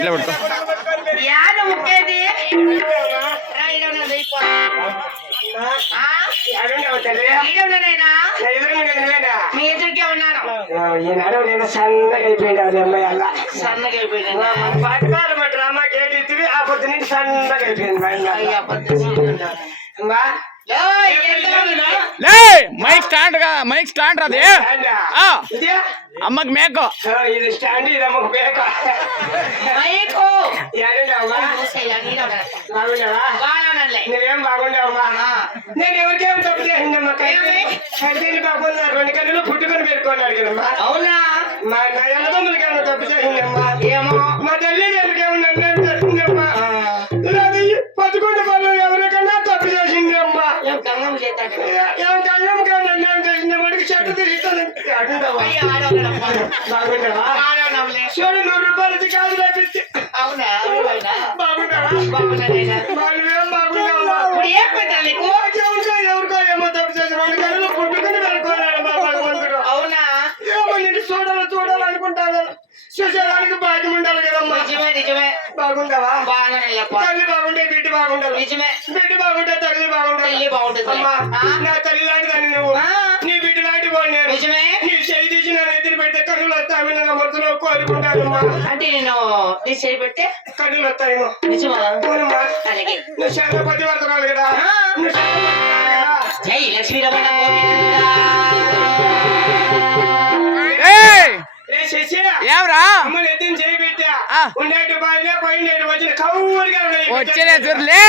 ఇలా పడుకో. యాద ముక్కేది మీ ఎదురుకే ఉన్నాను. ఈనాడు నేను సన్నగా అయిపోయింది అది అమ్మాయి అలా సన్నగా అయిపోయింది. పట్టుకోవాలి మా డ్రామా గేట్ ఇచ్చి ఆ పొద్దు నుంచి సన్నగా అయిపోయింది అమ్మా లే మైక్ స్టాండ్ గా మైక్ స్టాండ్ రాది అమ్మకి మేకో ఇది స్టాండ్ ఇది అమ్మకు బేక నువ్వేం బాగుండవమ్మా నేను ఎవరికేం తప్పు చేసిందమ్మా కడితేని బాగున్నా 2 కన్నులు పుట్టుకొని పెట్టుకున్నాడు కదమ్మా. అవునా మా నా ఎల్లదమ్ములకి ఏమన్నా తప్పు చేసిందమ్మా. ఏమో మా తల్లి ఎవరికేమన్నా అన్యాయం చేసిందమ్మా. 11 పనులు ఎవరికన్నా తప్పు చేసిందమ్మా. ఏం గంగం చేస్తాడు ఏం కన్నం కన్నా అన్యాయం చేసింది వాడికి చెట్టు తీస్తుంది బాగుండవా చూడు 100 రూపాయలది కాదు లేపించి అవునా బాగుండవా బాగున్నాడైనా వాళ్ళేం బాగుండవా ఇప్పుడు ఏం పెట్టాలి నీకు? ఎవరికో ఏమో తప్పు చేసి 2 కన్నులు పుట్టుకొని పెట్టుకున్నాడు మా భగవంతుడు. అవునా ఏమో నిన్ను చూడాలనుకుంటాను చూసేదానికి భాగ్యం ఉండాలి కదమ్మా. నిజమే నిజమే బాగుండవా బాగున్నాడయ్యప్ప తల్లి బాగుంటే బిడ్డ బాగుండాలి నిజమే బిడ్డ బాగుంటే తల్లి బాగుండాలి. తల్లి బాగుంటుంది అమ్మా నా తల్లి లాంటి దాన్ని నువ్వు నీ బిడ్డ లాంటి వాడు నేను. నిజమే నీ చేయి తీసి నా నెత్తిని పెడితే కన్నులు వస్తాయి నా మరుతులో కోరుకుంటానమ్మా. అంటే నేను నీ చేయి పెడితే కన్నులు వస్తాయేమో నిజమా అవునమ్మా. అలాగే నువ్వు చాలా పతివర్తరాలు కదా నువ్వు చాలా పతివర్తరాలు కదా. జై లక్ష్మీరమణ గోవిందా. రే శశి ఏమరా అమ్మని ఎత్తిని చేయి పెట్టా ఉండేటి బాయినే పోయిండేటి వచ్చిన కౌరుగా వచ్చేనే చూడలే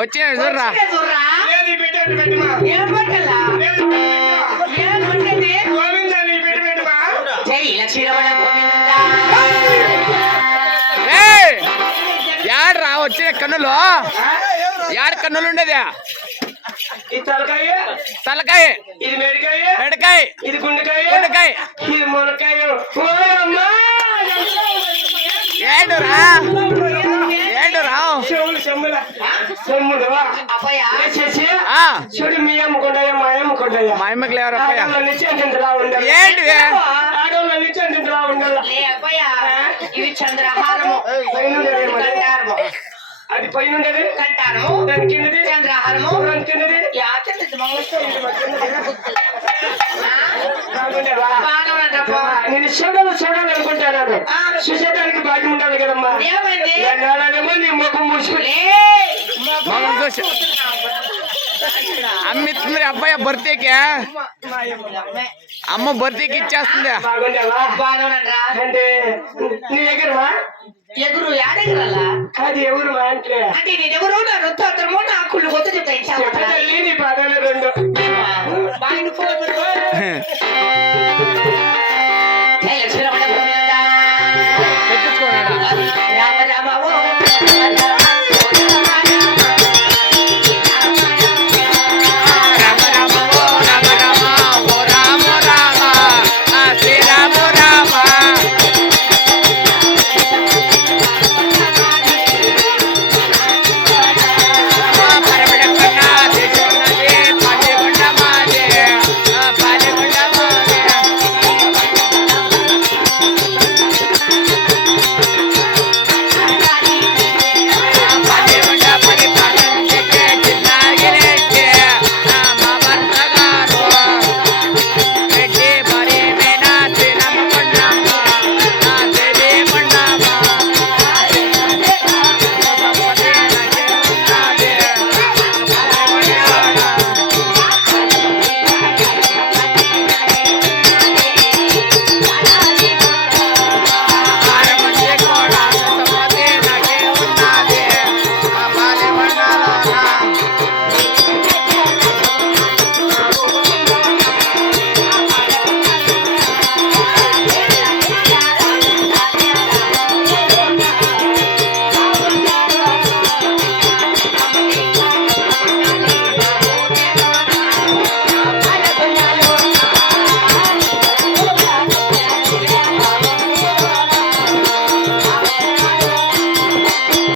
వచ్చేనే చూడరా చూడరా లేదు ఈ పెట్టేట్టు పెట్టమా ఏం పట్టాలా లేదు ఏం పట్టేది గోవిందా నీ పెట్టి పెట్టమా. జై లక్ష్మీరమణ గోవిందా. యాడ్రా వచ్చే కన్నులు యాడ్ కన్నులు ఉండేది ఈ తలకాయ తలకాయ ఇది మెడికాయ మెడకాయ ఇది గుండెకాయ గుండెకాయ ఇది మునకాయ ఓ అమ్మా ఏండురా ఏండురా చెవులు చెమ్ముల చెమ్ములు అబ్బాయ చేసి చూడు మీ అమ్ముకుంటాయా మా అమ్ముకుంటాయా మా అమ్మకి లేవరా అప్పయ్య ఆడోళ్ళ నుంచి అంతలా ఉండాలి ఏంటి ఆడోళ్ళ నుంచి అంతలా ఉండాలి. లే అబ్బాయ ఇవి చంద్రహారము కంటారము అది పైన ఉండేది కంటారము దాని కిందది చంద్రహారము దాని కిందది యాచండి మంగళసూత్రం నేను చూడాలనుకుంటాను చూసేదానికి భాగ్యం ఉండాలి కదమ్మా. ఏమైంది ఎన్నాళ్ళేమో నీ ముఖం మూసుకుని మగం చూసి అమ్మిస్తుంది అబ్బాయి బర్త్డేకి అమ్మ బర్త్డేకి ఇచ్చేస్తుంది బాగుండేవా బాగున్నారా అంటే నీ ఎగరవా ఎగురు యాడెగరలా అది ఎవరు మా అంటే అంటే నేను ఎవరు నా రుద్రము నా కుళ్ళు కొత్త చెప్తాయి నీ పాదాలు 2 బాగా